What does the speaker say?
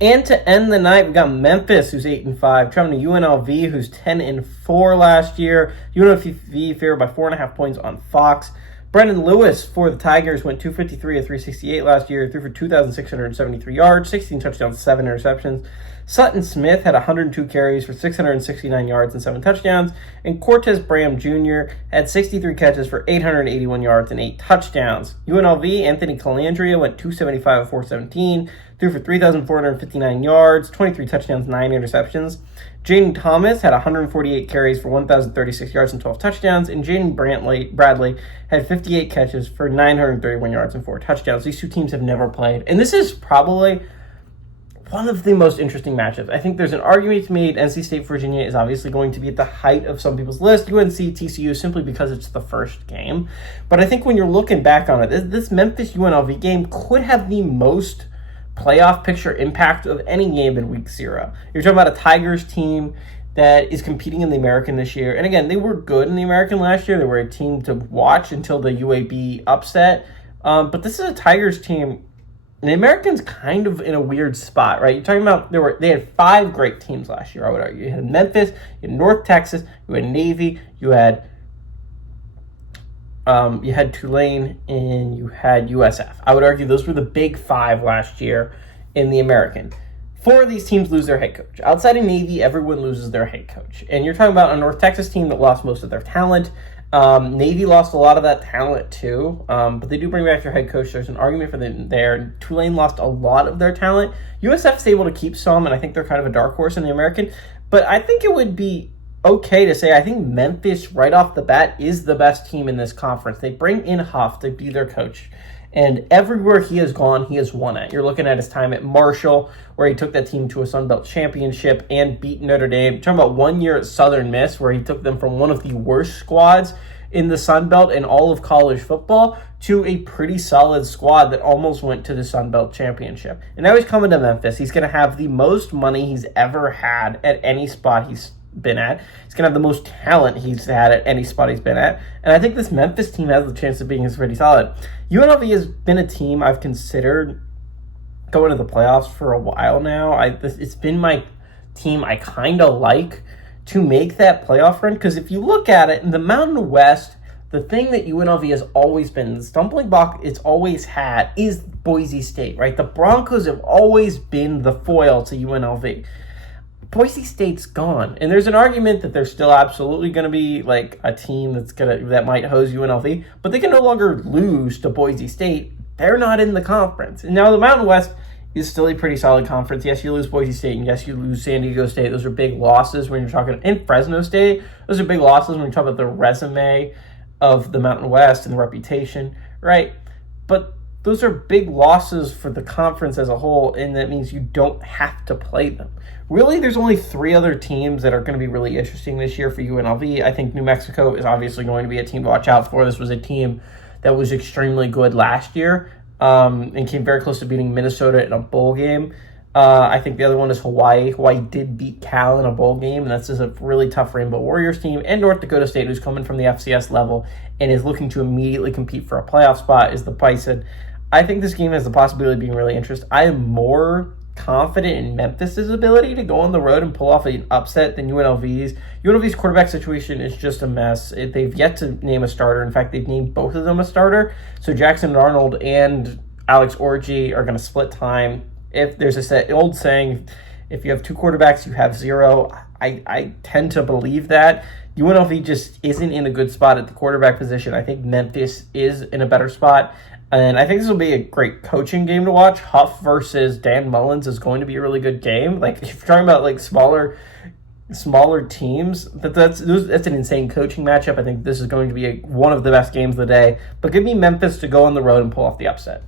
And to end the night, we got Memphis, who's 8-5, traveling to UNLV, who's 10-4 last year. UNLV favored by 4.5 points on Fox. Brendan Lewis for the Tigers went 253 of 368 last year, threw for 2,673 yards, 16 touchdowns, 7 interceptions. Sutton Smith had 102 carries for 669 yards and 7 touchdowns, and Cortez Bram Jr. had 63 catches for 881 yards and 8 touchdowns. UNLV, Anthony Calandria went 275 of 417, threw for 3,459 yards, 23 touchdowns, 9 interceptions. Jaden Thomas had 148 carries for 1,036 yards and 12 touchdowns, and Jaden Bradley had 58 catches for 931 yards and 4 touchdowns. These two teams have never played, and this is probably one of the most interesting matchups. I think there's an argument to be made. NC State, Virginia is obviously going to be at the height of some people's list. UNC, TCU, simply because it's the first game. But I think when you're looking back on it, this Memphis UNLV game could have the most playoff picture impact of any game in week 0. You're talking about a Tigers team that is competing in the American this year. And again, they were good in the American last year. They were a team to watch until the UAB upset. But this is a Tigers team. And the American's kind of in a weird spot, right? You're talking about they had 5 great teams last year, I would argue. You had Memphis, you had North Texas, you had Navy, you had Tulane, and you had USF. I would argue those were the big 5 last year in the American. 4 of these teams lose their head coach. Outside of Navy, everyone loses their head coach. And you're talking about a North Texas team that lost most of their talent. Navy lost a lot of that talent too, but they do bring back their head coach. There's an argument for them there. Tulane lost a lot of their talent. USF's able to keep some, and I think they're kind of a dark horse in the American. But I think it would be okay to say I think Memphis, right off the bat, is the best team in this conference. They bring in Huff to be their coach, and everywhere he has gone, he has won it. You're looking at his time at Marshall, where he took that team to a Sun Belt championship and beat Notre Dame. You're talking about 1 year at Southern Miss, where he took them from one of the worst squads in the Sun Belt in all of college football to a pretty solid squad that almost went to the Sun Belt championship. And now he's coming to Memphis. He's going to have the most money he's ever had at any spot he's been at. He's going to have the most talent he's had at any spot he's been at. And I think this Memphis team has the chance of being pretty solid. UNLV has been a team I've considered going to the playoffs for a while now. It's been my team I kind of like to make that playoff run, because if you look at it in the Mountain West, the thing that UNLV has always been, the stumbling block it's always had, is Boise State, right? The Broncos have always been the foil to UNLV. Boise State's gone, and there's an argument that they're still absolutely going to be like a team that might hose UNLV, but they can no longer lose to Boise State. They're not in the conference. And now the Mountain West is still a pretty solid conference. Yes, you lose Boise State, and yes, you lose San Diego State. Those are big losses when you're talking, in Fresno State, those are big losses when you're talking about the resume of the Mountain West and the reputation, right? But those are big losses for the conference as a whole, and that means you don't have to play them. Really, there's only 3 other teams that are going to be really interesting this year for UNLV. I think New Mexico is obviously going to be a team to watch out for. This was a team that was extremely good last year, and came very close to beating Minnesota in a bowl game. I think the other one is Hawaii. Hawaii did beat Cal in a bowl game, and that's just a really tough Rainbow Warriors team. And North Dakota State, who's coming from the FCS level and is looking to immediately compete for a playoff spot, is the Bison. I think this game has the possibility of being really interesting. I am more confident in Memphis's ability to go on the road and pull off an upset than UNLV's. UNLV's quarterback situation is just a mess. They've yet to name a starter. In fact, they've named both of them a starter. So Jackson Arnold and Alex Orji are going to split time. If there's a old saying, if you have 2 quarterbacks, you have 0. I tend to believe that. UNLV just isn't in a good spot at the quarterback position. I think Memphis is in a better spot. And I think this will be a great coaching game to watch. Huff versus Dan Mullins is going to be a really good game. Like, if you're talking about like smaller teams, that's an insane coaching matchup. I think this is going to be one of the best games of the day. But give me Memphis to go on the road and pull off the upset.